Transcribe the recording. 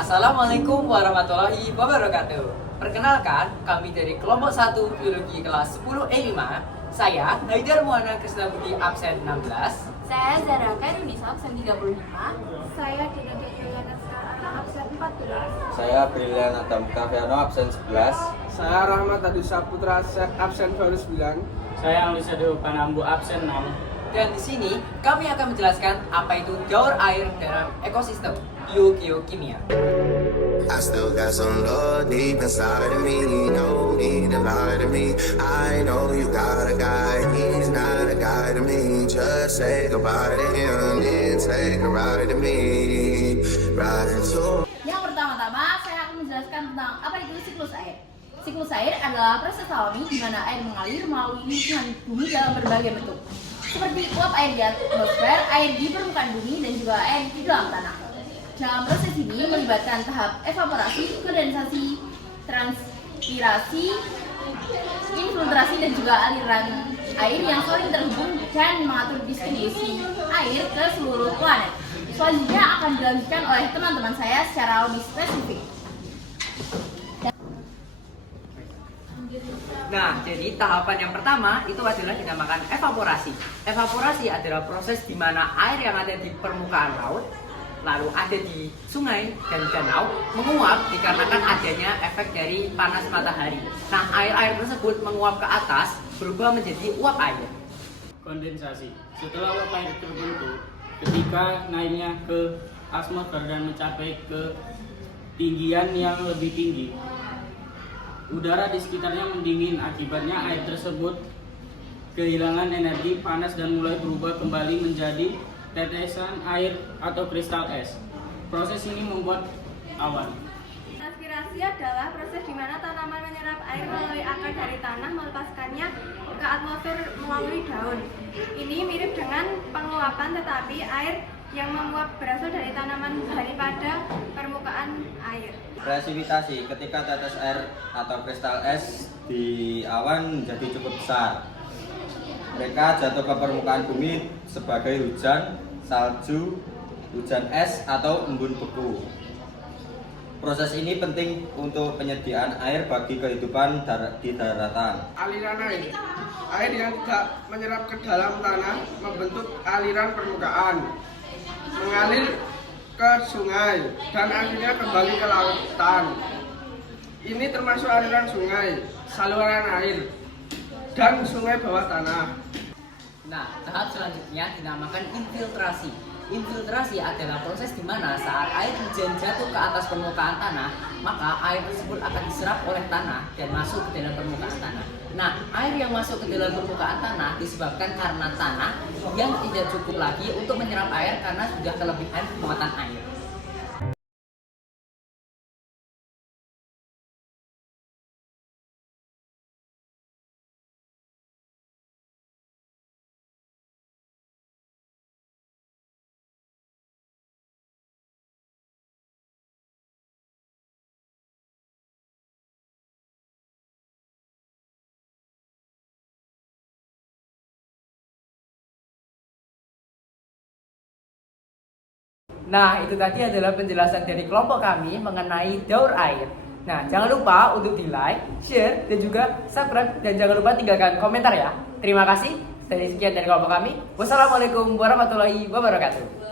Assalamualaikum warahmatullahi wabarakatuh. Perkenalkan, kami dari kelompok 1 Biologi kelas 10E5. Saya Haidar Muana Krisnabudi absen 16. Saya Zara Kairunisa absen 35. Saya Dina Diana Sekarang absen 14. Saya Brilian Adam Kaviano absen 11. Saya Rahmat Adi Saputra absen baru 9. Saya Alisa Dewa Panambu absen 6. Dan di sini kami akan menjelaskan apa itu daur air dalam ekosistem biogeokimia. I still got some love deep inside of me. No need to lie to me. I know you got a guy. He's not a guy to me. Just say goodbye to him and say goodbye to me. Right into. Yang pertama-tama saya akan menjelaskan tentang apa itu siklus air. Siklus air adalah proses alami di mana air mengalir melalui lingkungan bumi dalam berbagai bentuk. Seperti uap air di atmosfer, air di permukaan bumi, dan juga air di dalam tanah. Dalam proses ini melibatkan tahap evaporasi, kondensasi, transpirasi, infiltrasi, dan juga aliran air yang saling terhubung dan mengatur distribusi air ke seluruh planet. Selanjutnya akan dilanjutkan oleh teman-teman saya secara lebih spesifik. Nah, jadi tahapan yang pertama itu adalah dinamakan evaporasi. Evaporasi adalah proses di mana air yang ada di permukaan laut, lalu ada di sungai dan danau, menguap dikarenakan adanya efek dari panas matahari. Nah, air-air tersebut menguap ke atas, berubah menjadi uap air. Kondensasi. Setelah uap air terbentuk, ketika naiknya ke atmosfer dan mencapai ke ketinggian yang lebih tinggi, udara di sekitarnya mendingin. Akibatnya air tersebut kehilangan energi panas dan mulai berubah kembali menjadi tetesan air atau kristal es. Proses ini membuat awan. Transpirasi adalah proses di mana tanaman menyerap air melalui akar dari tanah melepaskannya ke atmosfer melalui daun. Ini mirip dengan penguapan, tetapi air yang menguap berasal dari tanaman daripada permukaan air. Presipitasi, ketika tetes air atau kristal es di awan menjadi cukup besar. Mereka jatuh ke permukaan bumi sebagai hujan, salju, hujan es, atau embun beku. Proses ini penting untuk penyediaan air bagi kehidupan di daratan. Aliran air. Air yang tidak menyerap ke dalam tanah membentuk aliran permukaan, mengalir ke sungai, dan akhirnya kembali ke lautan. Ini termasuk aliran sungai, saluran air, dan sungai bawah tanah. Nah, tahap selanjutnya dinamakan infiltrasi. Infiltrasi adalah proses di mana saat air hujan jatuh ke atas permukaan tanah, maka air tersebut akan diserap oleh tanah dan masuk ke dalam permukaan tanah. Nah, air yang masuk ke dalam permukaan tanah disebabkan karena tanah yang tidak cukup lagi untuk menyerap air karena sudah kelebihan muatan air. Nah, itu tadi adalah penjelasan dari kelompok kami mengenai daur air. Nah, jangan lupa untuk di-like, share, dan juga subscribe. Dan jangan lupa tinggalkan komentar ya. Terima kasih. Sekian dari kelompok kami. Wassalamualaikum warahmatullahi wabarakatuh.